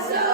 so